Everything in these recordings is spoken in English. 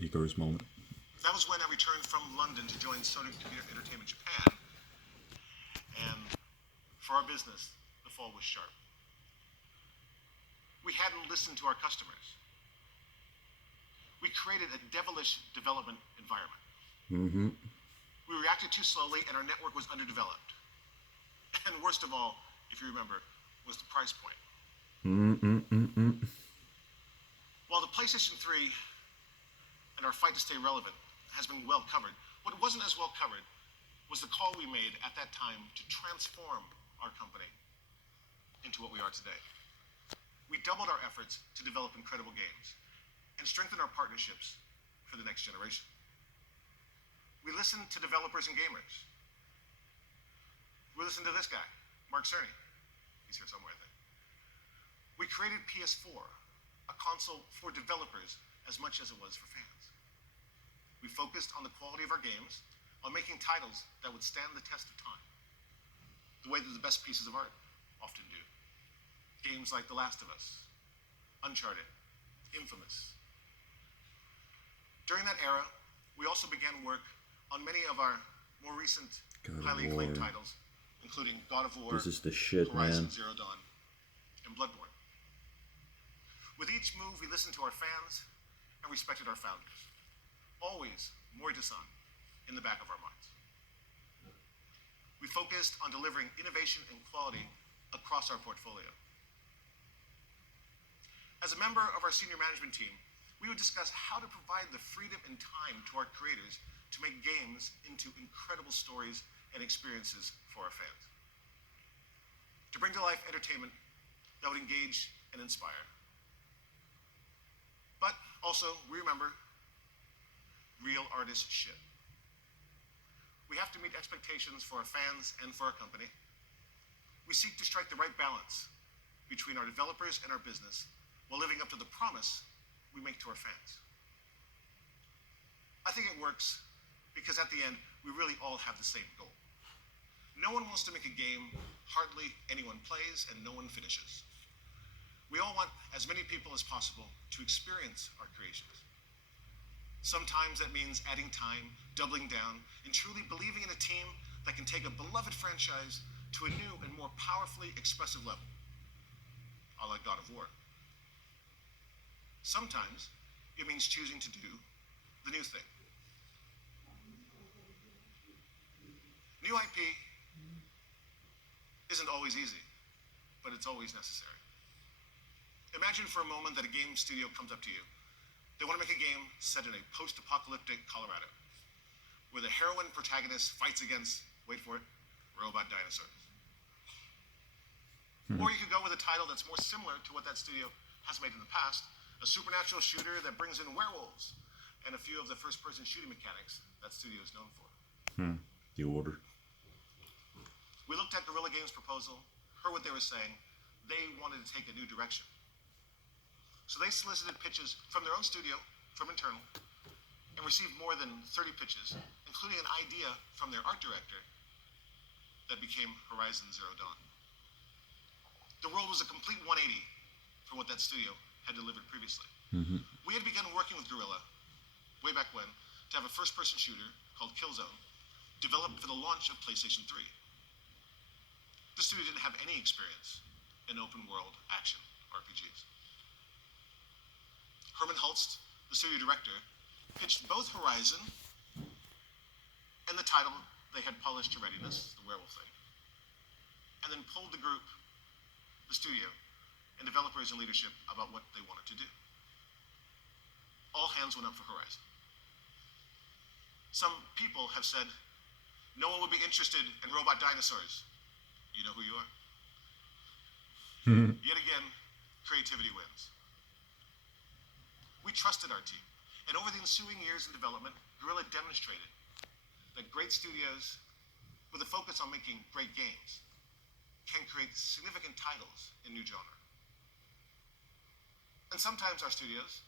Igor's moment. That was when I returned from London to join Sony Computer Entertainment Japan, and for our business, the fall was sharp. We hadn't listened to our customers. We created a devilish development environment. Mm-hmm. We reacted too slowly, and our network was underdeveloped. And worst of all, if you remember, was the price point. While the PlayStation 3 and our fight to stay relevant has been well covered, what wasn't as well covered was the call we made at that time to transform our company into what we are today. We doubled our efforts to develop incredible games and strengthen our partnerships for the next generation. We listened to developers and gamers. We listened to this guy, Mark Cerny. He's here somewhere, I think. We created PS4, a console for developers as much as it was for fans. We focused on the quality of our games, on making titles that would stand the test of time, the way that the best pieces of art often do. Games like The Last of Us, Uncharted, Infamous. During that era, we also began work on many of our more recent, highly acclaimed titles, including God of War, this is the shit, Horizon man. Zero Dawn, and Bloodborne. With each move, we listened to our fans and respected our founders. Always Morita-san in the back of our minds. We focused on delivering innovation and quality across our portfolio. As a member of our senior management team, we would discuss how to provide the freedom and time to our creators to make games into incredible stories and experiences for our fans. To bring to life entertainment that would engage and inspire. But also, we remember, real artist shit. We have to meet expectations for our fans and for our company. We seek to strike the right balance between our developers and our business while living up to the promise we make to our fans. I think it works because at the end, we really all have the same goal. No one wants to make a game hardly anyone plays and no one finishes. We all want as many people as possible to experience our creations. Sometimes that means adding time, doubling down, and truly believing in a team that can take a beloved franchise to a new and more powerfully expressive level, a la God of War. Sometimes it means choosing to do the new thing. New IP isn't always easy, but it's always necessary. Imagine for a moment that a game studio comes up to you. They want to make a game set in a post-apocalyptic Colorado, where the heroine protagonist fights against, wait for it, robot dinosaurs. Or you could go with a title that's more similar to what that studio has made in the past, a supernatural shooter that brings in werewolves and a few of the first-person shooting mechanics that studio is known for. The Order. We looked at Guerrilla Games' proposal, heard what they were saying. They wanted to take a new direction. So they solicited pitches from their own studio, from internal, and received more than 30 pitches, including an idea from their art director that became Horizon Zero Dawn. The world was a complete 180 from what that studio had delivered previously. We had begun working with Guerrilla, way back when, to have a first-person shooter called Killzone, developed for the launch of PlayStation 3. The studio didn't have any experience in open-world action RPGs. Herman Hulst, the studio director, pitched both Horizon and the title they had polished to readiness, the werewolf thing, and then pulled the group, the studio, and developers and leadership about what they wanted to do. All hands went up for Horizon. Some people have said, no one would be interested in robot dinosaurs. You know who you are. Yet again, creativity wins. We trusted our team, and over the ensuing years in development, Guerrilla demonstrated that great studios, with a focus on making great games, can create significant titles in new genre. And sometimes our studios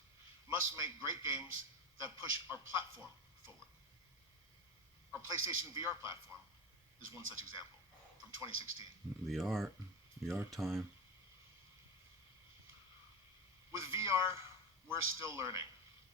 must make great games that push our platform forward. Our PlayStation VR platform is one such example from 2016. VR time. With VR, we're still learning.